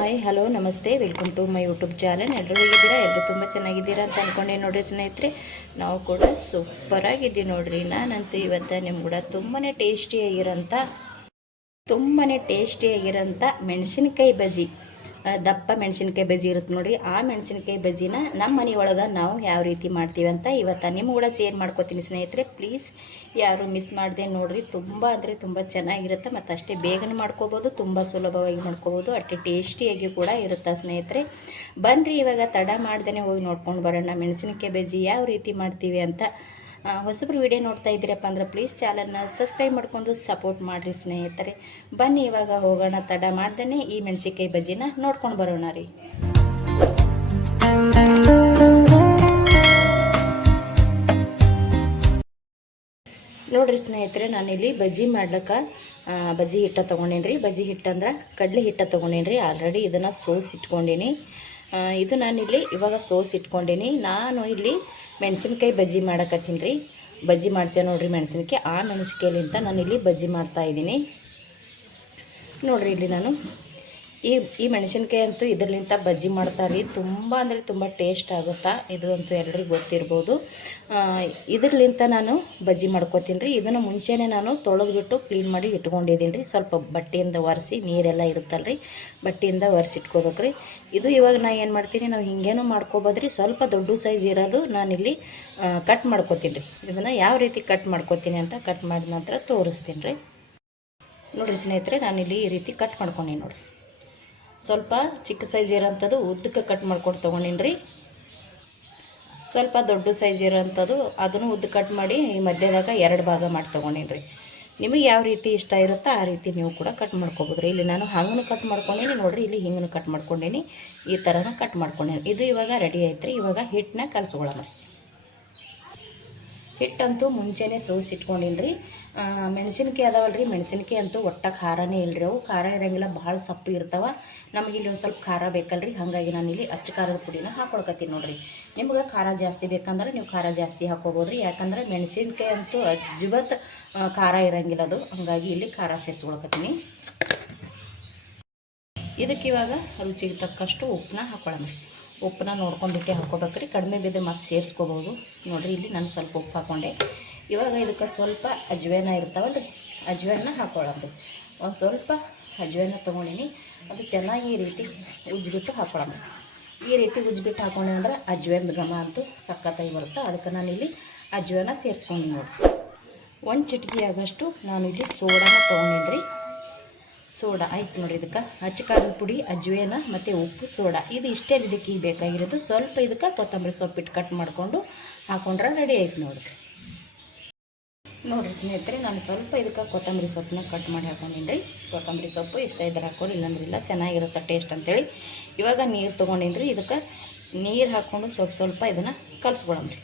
Hi hello ನಮಸ್ತೆ welcome to my YouTube channel. ಎಲ್ಲರೂ ಹೇಗಿದ್ದೀರಾ? ಎಲ್ಲರೂ ತುಂಬ ಚೆನ್ನಾಗಿದ್ದೀರಾ ಅಂತ ಅಂದ್ಕೊಂಡೆ ನೋಡ್ರಿ ಸ್ನೇಹಿತರೆ. ನಾವು ಕೂಡ ಸೂಪರಾಗಿದ್ದೀವಿ ನೋಡ್ರಿ. ನಾನಂತೂ ಇವತ್ತು ನಿಮ್ಮ ಕೂಡ ತುಂಬಾ ಟೇಸ್ಟಿಯಾಗಿರೋಂಥ ಮೆಣಸಿನ್ಕಾಯಿ ಬಜ್ಜಿ, ದಪ್ಪ ಮೆಣಸಿನ್ಕಾಯಿ ಬಜ್ಜಿ ಇರುತ್ತೆ ನೋಡಿರಿ. ಆ ಮೆಣಸಿನ್ಕಾಯಿ ಬಜ್ಜಿನ ನಮ್ಮ ಮನೆಯೊಳಗೆ ನಾವು ಯಾವ ರೀತಿ ಮಾಡ್ತೀವಿ ಅಂತ ಇವತ್ತು ನಿಮ್ಮ ಕೂಡ ಶೇರ್ ಮಾಡ್ಕೋತೀನಿ ಸ್ನೇಹಿತರೆ. ಪ್ಲೀಸ್ ಯಾರು ಮಿಸ್ ಮಾಡಿದೆ ನೋಡಿರಿ. ತುಂಬ ಅಂದರೆ ತುಂಬ ಚೆನ್ನಾಗಿರುತ್ತೆ ಮತ್ತು ಅಷ್ಟೇ ಬೇಗನೆ ಮಾಡ್ಕೋಬೋದು, ತುಂಬ ಸುಲಭವಾಗಿ ಮಾಡ್ಕೋಬೋದು, ಅಷ್ಟೇ ಟೇಸ್ಟಿಯಾಗಿ ಕೂಡ ಇರುತ್ತೆ ಸ್ನೇಹಿತರೆ. ಬನ್ನಿರಿ ಇವಾಗ ತಡ ಮಾಡ್ದೇ ಹೋಗಿ ನೋಡ್ಕೊಂಡು ಬರೋಣ ಮೆಣಸಿನ್ಕಾಯಿ ಬಜ್ಜಿ ಯಾವ ರೀತಿ ಮಾಡ್ತೀವಿ ಅಂತ. ಹೊಸಬ್ರು ವಿಡಿಯೋ ನೋಡ್ತಾ ಇದ್ದೀರಪ್ಪ ಅಂದ್ರೆ ಪ್ಲೀಸ್ ಚಾನಲ್ನ ಸಬ್ಸ್ಕ್ರೈಬ್ ಮಾಡ್ಕೊಂಡು ಸಪೋರ್ಟ್ ಮಾಡಿರಿ ಸ್ನೇಹಿತರೆ. ಬನ್ನಿ ಇವಾಗ ಹೋಗೋಣ, ತಡ ಮಾಡ್ದೇ ಈ ಮೆಣಸಿನ್ಕಾಯಿ ಬಜ್ಜಿನ ನೋಡ್ಕೊಂಡು ಬರೋಣ ರೀ. ನೋಡಿರಿ ಸ್ನೇಹಿತರೆ, ನಾನಿಲ್ಲಿ ಬಜ್ಜಿ ಮಾಡ್ಲಿಕ್ಕೆ ಬಜ್ಜಿ ಹಿಟ್ಟು ತೊಗೊಂಡೇನಿ ರೀ. ಬಜ್ಜಿ ಹಿಟ್ಟು ಅಂದ್ರೆ ಕಡಲೆ ಹಿಟ್ಟು ತೊಗೊಂಡೇನಿ ರೀ. ಆಲ್ರೆಡಿ ಇದನ್ನು ಸೋಸಿಟ್ಕೊಂಡೀನಿ. ಇದು ನಾನಿಲ್ಲಿ ಇವಾಗ ಸೋಸಿಟ್ಕೊಂಡೀನಿ. ನಾನು ಇಲ್ಲಿ ಮೆಣಸಿನ್ಕಾಯಿ ಬಜ್ಜಿ ಮಾಡಕತ್ತೀನಿ ರೀ. ಬಜ್ಜಿ ಮಾಡ್ತೇವೆ ನೋಡಿರಿ ಮೆಣಸಿನ್ಕಾಯಿ. ಆ ಮೆಣಸಿನ್ಕಾಯಿಲಿಂದ ನಾನಿಲ್ಲಿ ಬಜ್ಜಿ ಮಾಡ್ತಾಯಿದ್ದೀನಿ ನೋಡಿರಿ. ಇಲ್ಲಿ ನಾನು ಈ ಮೆಣಸಿನ್ಕಾಯಿ ಅಂತೂ ಇದರಲ್ಲಿಂದ ಬಜ್ಜಿ ಮಾಡ್ತಾರೆ ರೀ. ತುಂಬ ಅಂದರೆ ತುಂಬ ಟೇಸ್ಟ್ ಆಗುತ್ತಾ, ಇದು ಅಂತೂ ಎಲ್ರಿಗೂ ಗೊತ್ತಿರ್ಬೋದು. ಇದರಲ್ಲಿಂದ ನಾನು ಬಜ್ಜಿ ಮಾಡ್ಕೊತೀನಿ ರೀ. ಇದನ್ನು ಮುಂಚೆನೇ ನಾನು ತೊಳೆದ್ಬಿಟ್ಟು ಕ್ಲೀನ್ ಮಾಡಿ ಇಟ್ಕೊಂಡಿದ್ದೀನಿ ರೀ. ಸ್ವಲ್ಪ ಬಟ್ಟೆಯಿಂದ ಒರೆಸಿ, ನೀರೆಲ್ಲ ಇರುತ್ತಲ್ಲ ರೀ, ಬಟ್ಟೆಯಿಂದ ಒರೆಸಿ ಇಟ್ಕೋಬೇಕು ರೀ. ಇದು ಇವಾಗ ನಾನು ಏನು ಮಾಡ್ತೀನಿ, ನಾವು ಹಿಂಗೇನೂ ಮಾಡ್ಕೊಬೋದು ರೀ. ಸ್ವಲ್ಪ ದೊಡ್ಡ ಸೈಜ್ ಇರೋದು ನಾನಿಲ್ಲಿ ಕಟ್ ಮಾಡ್ಕೊತೀನಿ ರೀ. ಇದನ್ನು ಯಾವ ರೀತಿ ಕಟ್ ಮಾಡ್ಕೊತೀನಿ ಅಂತ ಕಟ್ ಮಾಡಿದ ನಂತರ ತೋರಿಸ್ತೀನಿ ರೀ. ನೋಡಿರಿ ಸ್ನೇಹಿತರೆ, ನಾನಿಲ್ಲಿ ಈ ರೀತಿ ಕಟ್ ಮಾಡ್ಕೊಂಡೀನಿ ನೋಡಿರಿ. ಸ್ವಲ್ಪ ಚಿಕ್ಕ ಸೈಜ್ ಇರೋಂಥದ್ದು ಉದ್ದಕ್ಕೆ ಕಟ್ ಮಾಡ್ಕೊಂಡು ತೊಗೊಂಡೀನಿ ರೀ. ಸ್ವಲ್ಪ ದೊಡ್ಡ ಸೈಜ್ ಇರೋಂಥದ್ದು ಅದನ್ನು ಉದ್ದ ಕಟ್ ಮಾಡಿ ಈ ಮಧ್ಯದಾಗ 2 ಭಾಗ ಮಾಡಿ ತೊಗೊಂಡೀನಿ ರೀ. ನಿಮಗೆ ಯಾವ ರೀತಿ ಇಷ್ಟ ಇರುತ್ತೋ ಆ ರೀತಿ ನೀವು ಕೂಡ ಕಟ್ ಮಾಡ್ಕೊಬೋದು ರೀ. ಇಲ್ಲಿ ನಾನು ಹಂಗನ್ನು ಕಟ್ ಮಾಡ್ಕೊಂಡೀನಿ ನೋಡಿರಿ. ಇಲ್ಲಿ ಹಿಂಗನ್ನು ಕಟ್ ಮಾಡ್ಕೊಂಡೀನಿ, ಈ ಥರನೂ ಕಟ್ ಮಾಡ್ಕೊಂಡೀನಿ. ಇದು ಇವಾಗ ರೆಡಿ ಆಯ್ತು ರೀ. ಇವಾಗ ಹಿಟ್ಟನ್ನ ಕಲಸ್ಕೊಳ್ಳೋಣ. ಹಿಟ್ಟಂತೂ ಮುಂಚೆನೇ ಸೋಸಿಟ್ಕೊಂಡೀನಿ ರೀ. ಮೆಣಸಿನ್ಕಾಯಿ ಅದಾವಲ್ಲ ರೀ, ಮೆಣಸಿನ್ಕಾಯಿ ಅಂತೂ ಒಟ್ಟ ಖಾರನೇ ಇಲ್ಲರಿ. ಅವು ಖಾರ ಇರೋಂಗಿಲ್ಲ, ಭಾಳ ಸಪ್ಪು ಇರ್ತಾವೆ. ನಮಗೆ ಇಲ್ಲಿ ಒಂದು ಸ್ವಲ್ಪ ಖಾರ ಬೇಕಲ್ರಿ, ಹಾಗಾಗಿ ನಾನಿಲ್ಲಿ ಅಚ್ಚ ಖಾರದ ಪುಡಿನ ಹಾಕ್ಕೊಳ್ಕತ್ತೀನಿ ನೋಡಿರಿ. ನಿಮ್ಗೆ ಖಾರ ಜಾಸ್ತಿ ಬೇಕಂದ್ರೆ ನೀವು ಖಾರ ಜಾಸ್ತಿ ಹಾಕ್ಕೋಬೋದು ರೀ. ಯಾಕಂದರೆ ಮೆಣಸಿನ್ಕಾಯಿ ಅಂತೂ ಅಜ್ಜುಬತ್ತು ಖಾರ ಇರೋಂಗಿಲ್ಲ ಅದು, ಹಾಗಾಗಿ ಇಲ್ಲಿ ಖಾರ ಸೇರಿಸ್ಕೊಳ್ಕತ್ತೀನಿ. ಇದಕ್ಕೆ ಇವಾಗ ರುಚಿಗೆ ತಕ್ಕಷ್ಟು ಉಪ್ಪನ್ನ ಹಾಕ್ಕೊಳ್ಳೋಣ. ಉಪ್ಪನ್ನ ನೋಡ್ಕೊಂಡ್ಬಿಟ್ಟು ಹಾಕ್ಕೋಬೇಕ್ರಿ. ಕಡಿಮೆ ಬಿದ್ದು ಮತ್ತೆ ಸೇರಿಸ್ಕೋಬೋದು ನೋಡಿರಿ. ಇಲ್ಲಿ ನಾನು ಸ್ವಲ್ಪ ಉಪ್ಪು ಹಾಕ್ಕೊಂಡೆ. ಇವಾಗ ಇದಕ್ಕೆ ಸ್ವಲ್ಪ ಅಜ್ವೇನ ಇರ್ತಾವಲ್ಲ ರೀ, ಅಜ್ವೇನ ಹಾಕ್ಕೊಳ್ಳೋಣ ರೀ. ಒಂದು ಸ್ವಲ್ಪ ಅಜ್ವೇನ ತೊಗೊಂಡಿನಿ. ಅದು ಚೆನ್ನಾಗಿ ಈ ರೀತಿ ಉಜ್ಜಿಬಿಟ್ಟು ಹಾಕ್ಕೊಳ್ಳೋಣ. ಈ ರೀತಿ ಉಜ್ಜಿಬಿಟ್ಟು ಹಾಕ್ಕೊಂಡೆ ಅಂದ್ರೆ ಅಜ್ವೇನ ಘಮ ಅಂತೂ ಸಖತ್ತಾಗಿ ಬರುತ್ತೆ. ಅದಕ್ಕೆ ನಾನಿಲ್ಲಿ ಅಜ್ವೇನ ಸೇರಿಸ್ಕೊಂಡು ನೋಡಿ. 1 ಚಿಟಿಕೆ ಆಗಷ್ಟು ನಾನಿಲ್ಲಿ ಸೋಡಾನ ತೊಗೊಂಡಿನಿ ರೀ. ಸೋಡಾ ಆಯ್ತು ನೋಡಿರಿ. ಇದಕ್ಕೆ ಅಚ್ಚ ಖಾರದ ಪುಡಿ, ಅಜ್ವೇನ ಮತ್ತು ಉಪ್ಪು, ಸೋಡಾ ಇದು ಇಷ್ಟೇ ಇದಕ್ಕೆ ಬೇಕಾಗಿರೋದು. ಸ್ವಲ್ಪ ಇದಕ್ಕೆ ಕೊತ್ತಂಬರಿ ಸೊಪ್ಪಿಟ್ಟು ಕಟ್ ಮಾಡಿಕೊಂಡು ಹಾಕೊಂಡ್ರೆ ರೆಡಿ ಆಯ್ತು ನೋಡಿರಿ. ನೋಡಿರಿ ಸ್ನೇಹಿತರೆ, ನಾನು ಸ್ವಲ್ಪ ಇದಕ್ಕೆ ಕೊತ್ತಂಬರಿ ಸೊಪ್ಪನ್ನ ಕಟ್ ಮಾಡಿ ಹಾಕೊಂಡಿನಿ ರೀ. ಕೊತ್ತಂಬರಿ ಸೊಪ್ಪು ಇಷ್ಟ ಇದ್ರೆ ಹಾಕ್ಕೊಂಡು, ಇಲ್ಲಾಂದ್ರೆ ಇಲ್ಲ, ಚೆನ್ನಾಗಿರುತ್ತೆ ಟೇಸ್ಟ್ ಅಂತೇಳಿ. ಇವಾಗ ನೀರು ತೊಗೊಂಡಿನಿ ರೀ. ಇದಕ್ಕೆ ನೀರು ಹಾಕ್ಕೊಂಡು ಸ್ವಲ್ಪ ಇದನ್ನು ಕಲಿಸ್ಕೊಳ್ಳೋಣ ರೀ.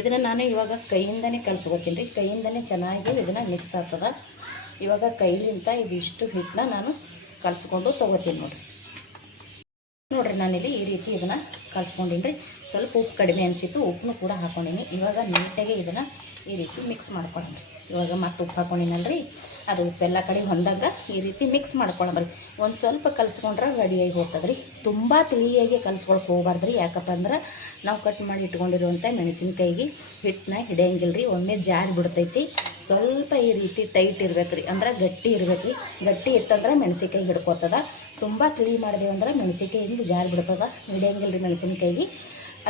ಇದನ್ನು ನಾನು ಇವಾಗ ಕೈಯಿಂದನೇ ಕಲಿಸ್ಕೊತೀನಿ ರೀ. ಕೈಯಿಂದನೇ ಚೆನ್ನಾಗಿ ಇದನ್ನು ಮಿಕ್ಸ್ ಆಗ್ತದೆ. ಇವಾಗ ಕೈಲಿಂದ ಇದಿಷ್ಟು ಹಿಟ್ಟನ್ನ ನಾನು ಕಲಿಸ್ಕೊಂಡು ತೊಗೋತೀನಿ ನೋಡಿರಿ. ನಾನಿಲ್ಲಿ ಈ ರೀತಿ ಇದನ್ನು ಕಲಿಸ್ಕೊಂಡಿನಿ ರೀ. ಸ್ವಲ್ಪ ಉಪ್ಪು ಕಡಿಮೆ ಅನಿಸಿತ್ತು, ಉಪ್ಪನ್ನು ಕೂಡ ಹಾಕ್ಕೊಂಡಿನಿ. ಇವಾಗ ನೀಟಾಗಿ ಇದನ್ನು ಈ ರೀತಿ ಮಿಕ್ಸ್ ಮಾಡ್ಕೊಳ್ಳೋಣ. ಇವಾಗ ಮತ್ತೆ ಉಪ್ಪು ಹಾಕ್ಕೊಂಡಿನಲ್ರಿ, ಅದು ಉಪ್ಪೆಲ್ಲ ಕಡೆ ಹೊಂದಾಗ ಈ ರೀತಿ ಮಿಕ್ಸ್ ಮಾಡ್ಕೊಳ್ಳೋಣ. ಒಂದು ಸ್ವಲ್ಪ ಕಲಿಸ್ಕೊಂಡ್ರೆ ರೆಡಿಯಾಗಿ ಹೋಗ್ತದೆ ರೀ. ತುಂಬ ತಿಳಿಯಾಗಿ ಕಲಿಸ್ಕೊಳಕ್ಕೆ ಹೋಗ್ಬಾರ್ದು ರೀ. ಯಾಕಪ್ಪ ಅಂದ್ರೆ ನಾವು ಕಟ್ ಮಾಡಿ ಇಟ್ಕೊಂಡಿರುವಂಥ ಮೆಣಸಿನ್ಕಾಯಿಗೆ ಹಿಟ್ಟನ್ನ ಹಿಡಿಯಂಗಿಲ್ಲ ರೀ. ಒಮ್ಮೆ ಜಾರಿ ಬಿಡ್ತೈತಿ. ಸ್ವಲ್ಪ ಈ ರೀತಿ ಟೈಟ್ ಇರ್ಬೇಕು ರೀ, ಅಂದ್ರೆ ಗಟ್ಟಿ ಇರ್ಬೇಕು ರೀ. ಗಟ್ಟಿ ಇತ್ತಂದ್ರೆ ಮೆಣಸಿನ್ಕಾಯಿ ಹಿಡ್ಕೊತದ. ತುಂಬ ತಿಳಿ ಮಾಡಿದೆವು ಅಂದ್ರೆ ಮೆಣಸಿನ್ಕಾಯಿಂದ ಜಾರಿ ಬಿಡ್ತದ, ಹಿಡಿಯಂಗಿಲ್ಲ ರೀ ಮೆಣಸಿನ್ಕಾಯಿಗೆ.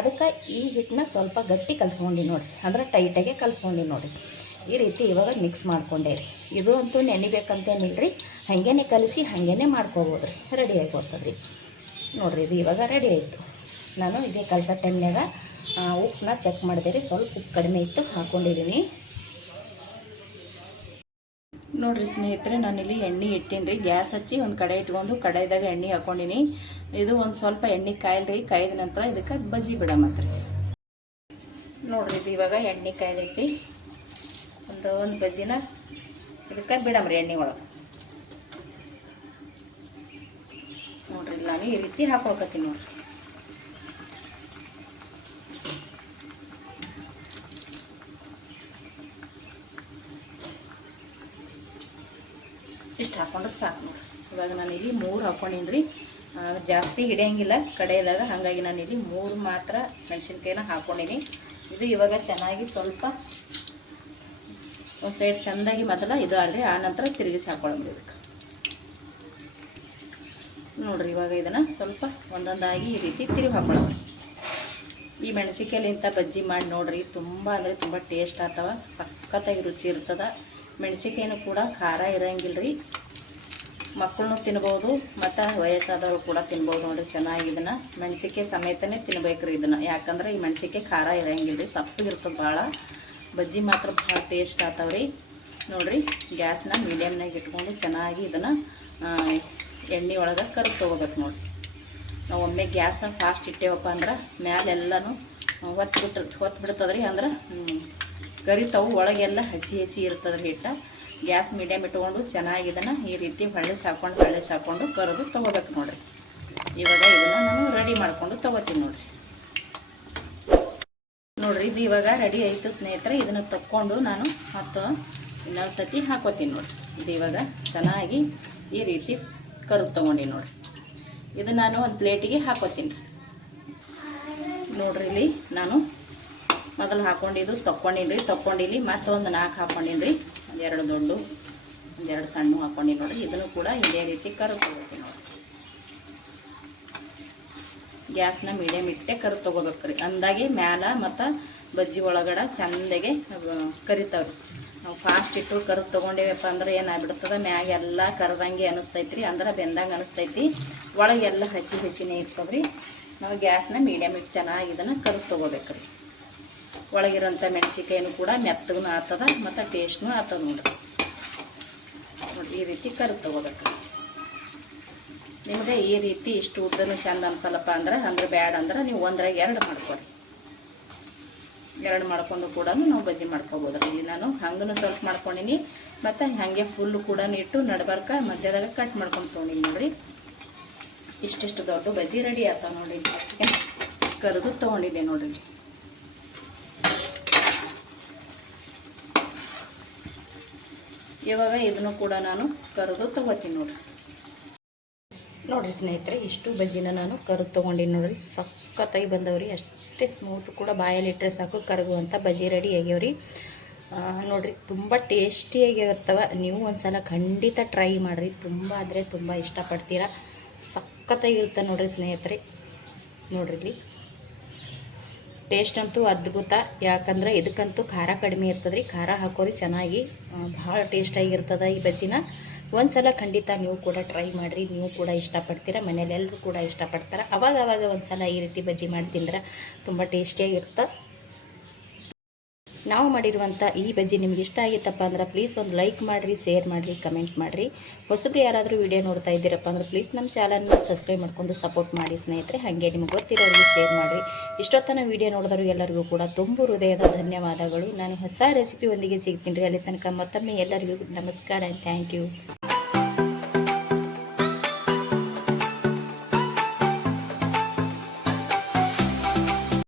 ಅದಕ್ಕೆ ಈ ಹಿಟ್ಟನ್ನ ಸ್ವಲ್ಪ ಗಟ್ಟಿ ಕಲಿಸ್ಕೊಂಡು ನೋಡಿರಿ, ಅಂದ್ರೆ ಟೈಟಾಗೆ ಕಲಿಸ್ಕೊಂಡು ನೋಡಿರಿ. ಈ ರೀತಿ ಇವಾಗ ಮಿಕ್ಸ್ ಮಾಡ್ಕೊಂಡೆ ರೀ. ಇದು ಅಂತೂ ನೆನಿಬೇಕಂತೇನಿಲ್ಲ ರೀ, ಹಾಗೇ ಕಲಿಸಿ ಹಾಗೇ ಮಾಡ್ಕೋಬೋದು ರೀ. ರೆಡಿಯಾಗಿ ಹೋಗ್ತದೆ ರೀ ನೋಡಿರಿ. ಇದು ಇವಾಗ ರೆಡಿ ಆಯಿತು. ನಾನು ಇದೇ ಕಲಸೋ ಟೈಮ್ನಾಗ ಉಪ್ಪನ್ನ ಚೆಕ್ ಮಾಡಿದೆ ರೀ. ಸ್ವಲ್ಪ ಉಪ್ಪು ಕಡಿಮೆ ಇತ್ತು, ಹಾಕ್ಕೊಂಡಿದ್ದೀನಿ ನೋಡಿರಿ ಸ್ನೇಹಿತರೆ. ನಾನಿಲ್ಲಿ ಎಣ್ಣೆ ಇಟ್ಟೀನಿ ರೀ. ಗ್ಯಾಸ್ ಹಚ್ಚಿ ಒಂದು ಕಡೆ ಇಟ್ಕೊಂಡು ಕಡಾಯಿದಾಗ ಎಣ್ಣೆ ಹಾಕ್ಕೊಂಡಿನಿ. ಇದು ಒಂದು ಸ್ವಲ್ಪ ಎಣ್ಣೆ ಕಾಯಿಲ್ರಿ. ಕಾಯ್ದ ನಂತರ ಇದಕ್ಕೆ ಬಜ್ಜಿ ಬಿಡಮತ್ರಿ ನೋಡಿರಿ. ಇದು ಇವಾಗ ಎಣ್ಣೆ ಕಾಯ್ದೈತಿ. ಒಂದು ಬಜ್ಜಿನ ಇದಕ್ಕೆ ಬಿಡಮ್ರಿ ಎಣ್ಣೆ ಒಳಗೆ ನೋಡಿರಿ. ನಾನು ಈ ರೀತಿ ಹಾಕೊಳ್ಕತ್ತೀನಿ ನೋಡಿರಿ. ಇಷ್ಟು ಹಾಕ್ಕೊಂಡ್ರೆ ಸಾಕು ನೋಡಿರಿ. ಇವಾಗ ನಾನು ಇಲ್ಲಿ 3 ಹಾಕ್ಕೊಂಡಿನಿ ರೀ. ಜಾಸ್ತಿ ಹಿಡಿಯೋಂಗಿಲ್ಲ ಕಡೆಯದಾಗ, ಹಾಗಾಗಿ ನಾನು ಇಲ್ಲಿ 3 ಮಾತ್ರ ಮೆಣಸಿನ್ಕಾಯಿನ ಹಾಕ್ಕೊಂಡಿನಿ. ಇದು ಇವಾಗ ಚೆನ್ನಾಗಿ ಸ್ವಲ್ಪ ಒಂದು ಸೈಡ್ ಚೆಂದಾಗಿ ಮೊದಲ ಇದು ಅಲ್ರಿ, ಆ ನಂತರ ತಿರುಗಿಸಿ ಹಾಕೊಳ್ಳೋದು ಇದಕ್ಕೆ. ನೋಡಿರಿ ಇವಾಗ ಇದನ್ನು ಸ್ವಲ್ಪ ಒಂದೊಂದಾಗಿ ಈ ರೀತಿ ತಿರುಗಿ ಹಾಕೊಳ್ಳೋದು. ಈ ಮೆಣಸಿನ್ಕಾಯಲ್ಲಿ ಇಂಥ ಬಜ್ಜಿ ಮಾಡಿ ನೋಡಿರಿ, ತುಂಬ ಅಂದರೆ ತುಂಬ ಟೇಸ್ಟ್ ಆಗ್ತವ, ಸಖತ್ತಾಗಿ ರುಚಿ ಇರ್ತದೆ. ಮೆಣಸಿನ್ಕಾಯಿನೂ ಕೂಡ ಖಾರ ಇರೋಂಗಿಲ್ಲ ರೀ, ಮಕ್ಕಳನ್ನೂ ತಿನ್ಬೋದು ಮತ್ತು ವಯಸ್ಸಾದವರು ಕೂಡ ತಿನ್ಬೋದು. ನೋಡಿರಿ ಚೆನ್ನಾಗಿ ಇದನ್ನು ಮೆಣಸಿನ್ಕಾಯಿ ಸಮೇತನೇ ತಿನ್ಬೇಕು ರೀ ಇದನ್ನು, ಯಾಕಂದ್ರೆ ಈ ಮೆಣಸಿನ್ಕಾಯಿ ಖಾರ ಇರೋಂಗಿಲ್ಲ ರೀ, ಸಪ್ಪಗಿರ್ತದೆ ಭಾಳ. ಬಜ್ಜಿ ಮಾತ್ರ ಭಾಳ ಟೇಸ್ಟ್ ಆಗ್ತಾವ್ರಿ. ನೋಡಿರಿ ಗ್ಯಾಸ್ನ ಮೀಡಿಯಮ್ನಾಗ ಇಟ್ಕೊಂಡು ಚೆನ್ನಾಗಿ ಇದನ್ನು ಎಣ್ಣೆ ಒಳಗೆ ಕರ್ದು ತೊಗೋಬೇಕು. ನೋಡಿರಿ ನಾವು ಒಮ್ಮೆ ಗ್ಯಾಸ ಫಾಸ್ಟ್ ಇಟ್ಟೇವಪ್ಪ ಅಂದ್ರೆ ಮ್ಯಾಲೆಲ್ಲನೂ ಹೊತ್ತು ಬಿಡ್ತದ್ರಿ, ಅಂದ್ರೆ ಕರಿತಾವು, ಒಳಗೆಲ್ಲ ಹಸಿ ಹಸಿ ಇರ್ತದ್ರಿ ಹಿಟ್ಟ. ಗ್ಯಾಸ್ ಮೀಡಿಯಮ್ ಇಟ್ಕೊಂಡು ಚೆನ್ನಾಗಿ ಇದನ್ನು ಈ ರೀತಿ ಹೊಳ್ಳೆ ಸಾಕೊಂಡು ಕರೆದು ತೊಗೋಬೇಕು. ನೋಡಿರಿ ಇವಾಗ ಇದನ್ನು ನಾನು ರೆಡಿ ಮಾಡಿಕೊಂಡು ತೊಗೋತೀನಿ. ನೋಡಿರಿ ಇದು ಇವಾಗ ರೆಡಿ ಆಯಿತು ಸ್ನೇಹಿತರೆ. ಇದನ್ನು ತಕ್ಕೊಂಡು ನಾನು ಮತ್ತು ಇನ್ನೊಂದು ಸತಿ ಹಾಕೋತೀನಿ. ನೋಡಿರಿ ಇದು ಇವಾಗ ಚೆನ್ನಾಗಿ ಈ ರೀತಿ ಕರುದು ತೊಗೊಂಡು ನೋಡಿರಿ, ಇದು ನಾನು ಒಂದು ಪ್ಲೇಟಿಗೆ ಹಾಕೋತೀನಿ. ನೋಡಿರಿ ಇಲ್ಲಿ ನಾನು ಮೊದಲು ಹಾಕ್ಕೊಂಡಿದ್ದು ತೊಗೊಂಡಿಲ್ಲಿ ಮತ್ತು ಒಂದು 4 ಹಾಕ್ಕೊಂಡಿನಿ. 2 ದೊಡ್ಡ 2 ಸಣ್ಣ ಹಾಕ್ಕೊಂಡು ನೋಡಿರಿ, ಇದನ್ನು ಕೂಡ ಇದೇ ರೀತಿ ಕರುದು ತೊಗೋತೀನಿ. ನೋಡಿ ಗ್ಯಾಸ್ನ ಮೀಡಿಯಮ್ ಇಟ್ಟೆ ಕರುದು ತೊಗೋಬೇಕ್ರಿ, ಅಂದಾಗೆ ಮ್ಯಾಲ ಮತ್ತು ಬಜ್ಜಿ ಒಳಗಡೆ ಚೆಂದಾಗೆ ಕರಿತಾವ್ರಿ. ನಾವು ಫಾಸ್ಟ್ ಇಟ್ಟು ಕರುದು ತೊಗೊಂಡೇವಪ್ಪ ಅಂದ್ರೆ ಏನಾಗ್ಬಿಡ್ತದೆ, ಮ್ಯಾಗೆಲ್ಲ ಕರ್ದಂಗೆ ಅನಿಸ್ತೈತ್ರಿ, ಅಂದ್ರೆ ಬೆಂದಂಗೆ ಅನಿಸ್ತೈತಿ, ಒಳಗೆಲ್ಲ ಹಸಿ ಹಸಿನೇ ಇರ್ತದ್ರಿ. ನಾವು ಗ್ಯಾಸ್ನ ಮೀಡಿಯಮ್ ಇಟ್ಟು ಚೆನ್ನಾಗಿ ಇದನ್ನು ಕರುದು ತೊಗೋಬೇಕ್ರಿ. ಒಳಗಿರೋಂಥ ಮೆಣಸಿನ್ಕಾಯಿನೂ ಕೂಡ ಮೆತ್ತಗೂ ಆಗ್ತದೆ ಮತ್ತು ಟೇಸ್ಟ್ನೂ ಆಗ್ತದೆ. ನೋಡಿರಿ ಈ ರೀತಿ ಕರುದು ತೊಗೋಬೇಕು. ನಿಮಗೆ ಈ ರೀತಿ ಇಷ್ಟು ಉದ್ದನೂ ಚೆಂದ ಅನ್ಸಲ್ಲಪ್ಪ ಅಂದ್ರೆ ಬ್ಯಾಡ ಅಂದ್ರೆ ನೀವು 1ರಾಗ 2 ಮಾಡ್ಕೊರಿ. 2 ಮಾಡ್ಕೊಂಡು ಕೂಡ ನಾವು ಬಜ್ಜಿ ಮಾಡ್ಕೊಬೋದ್ರಿ. ಇಲ್ಲಿ ನಾನು ಹಂಗೂ ಸ್ವಲ್ಪ ಮಾಡ್ಕೊಂಡಿನಿ ಮತ್ತು ಹಾಗೆ ಫುಲ್ಲು ಕೂಡ ಇಟ್ಟು ನಡ್ಬರ್ಕ ಮಧ್ಯದಾಗ ಕಟ್ ಮಾಡ್ಕೊಂಡು ತೊಗೊಂಡಿನಿ. ನೋಡಿರಿ ಇಷ್ಟಿಷ್ಟು ದೊಡ್ಡ ಬಜ್ಜಿ ರೆಡಿ ಆಗ್ತಾವೆ. ನೋಡಿ ಕರೆದು ತೊಗೊಂಡಿದ್ದೆ. ನೋಡಿರಿ ಇವಾಗ ಇದನ್ನು ಕೂಡ ನಾನು ಕರೆದು ತೊಗೋತೀನಿ. ನೋಡಿರಿ ಸ್ನೇಹಿತರೆ, ಇಷ್ಟು ಬಜ್ಜಿನ ನಾನು ಕರೆದು ತೊಗೊಂಡಿನಿ. ನೋಡಿರಿ ಸಖತ್ತಾಗಿ ಬಂದವ್ರಿ, ಅಷ್ಟೇ ಸ್ಮೂತ್ ಕೂಡ, ಬಾಯಲ್ಲಿ ಇಟ್ಟರೆ ಸಾಕು ಕರಗುವಂಥ ಬಜ್ಜಿ ರೆಡಿ ಆಗ್ಯಾವ್ರಿ. ನೋಡಿರಿ ತುಂಬ ಟೇಸ್ಟಿಯಾಗಿ ಇರ್ತವೆ. ನೀವು ಒಂದು ಸಲ ಖಂಡಿತ ಟ್ರೈ ಮಾಡಿರಿ, ತುಂಬ ಅಂದರೆ ತುಂಬ ಇಷ್ಟಪಡ್ತೀರ, ಸಖತ್ತಾಗಿರುತ್ತೆ ನೋಡಿರಿ ಸ್ನೇಹಿತರೆ. ನೋಡಿರಿ ಇಲ್ಲಿ ಟೇಸ್ಟ್ ಅಂತೂ ಅದ್ಭುತ, ಯಾಕಂದ್ರೆ ಇದಕ್ಕಂತೂ ಖಾರ ಕಡಿಮೆ ಇರ್ತದ್ರಿ. ಖಾರ ಹಾಕೋರಿ ಚೆನ್ನಾಗಿ, ಭಾಳ ಟೇಸ್ಟಾಗಿರ್ತದೆ ಈ ಬಜ್ಜಿನ. ಒಂದು ಸಲ ಖಂಡಿತ ನೀವು ಕೂಡ ಟ್ರೈ ಮಾಡಿರಿ, ನೀವು ಕೂಡ ಇಷ್ಟಪಡ್ತೀರ, ಮನೇಲಿ ಎಲ್ಲರೂ ಕೂಡ ಇಷ್ಟಪಡ್ತಾರೆ. ಅವಾಗ ಒಂದು ಸಲ ಈ ರೀತಿ ಬಜ್ಜಿ ಮಾಡಿ ತಿಂದ್ರೆ ತುಂಬ ಟೇಸ್ಟಿಯಾಗಿರುತ್ತೆ. ನಾವು ಮಾಡಿರುವಂಥ ಈ ಬಜ್ಜಿ ನಿಮ್ಗೆ ಇಷ್ಟ ಆಗಿತ್ತಪ್ಪ ಅಂದ್ರೆ ಪ್ಲೀಸ್ ಒಂದು ಲೈಕ್ ಮಾಡಿರಿ, ಶೇರ್ ಮಾಡಿರಿ, ಕಮೆಂಟ್ ಮಾಡಿರಿ. ಹೊಸಬ್ರು ಯಾರಾದರೂ ವಿಡಿಯೋ ನೋಡ್ತಾ ಇದ್ದೀರಪ್ಪ ಅಂದ್ರೆ ಪ್ಲೀಸ್ ನಮ್ಮ ಚಾನಲ್ನ ಸಬ್ಸ್ಕ್ರೈಬ್ ಮಾಡ್ಕೊಂಡು ಸಪೋರ್ಟ್ ಮಾಡಿ ಸ್ನೇಹಿತರೆ. ಹಾಗೆ ನಿಮ್ಗೆ ಗೊತ್ತಿರೋರಿಗೆ ಶೇರ್ ಮಾಡಿರಿ. ಇಷ್ಟೊತ್ತನ ವಿಡಿಯೋ ನೋಡಿದ್ರು ಎಲ್ಲರಿಗೂ ಕೂಡ ತುಂಬ ಹೃದಯದ ಧನ್ಯವಾದಗಳು. ನಾನು ಹೊಸ ರೆಸಿಪಿ ಒಂದಿಗೆ ಸಿಗ್ತೀನಿ ರೀ. ಅಲ್ಲಿ ತನಕ ಮತ್ತೊಮ್ಮೆ ಎಲ್ಲರಿಗೂ ನಮಸ್ಕಾರ, ಥ್ಯಾಂಕ್ ಯು.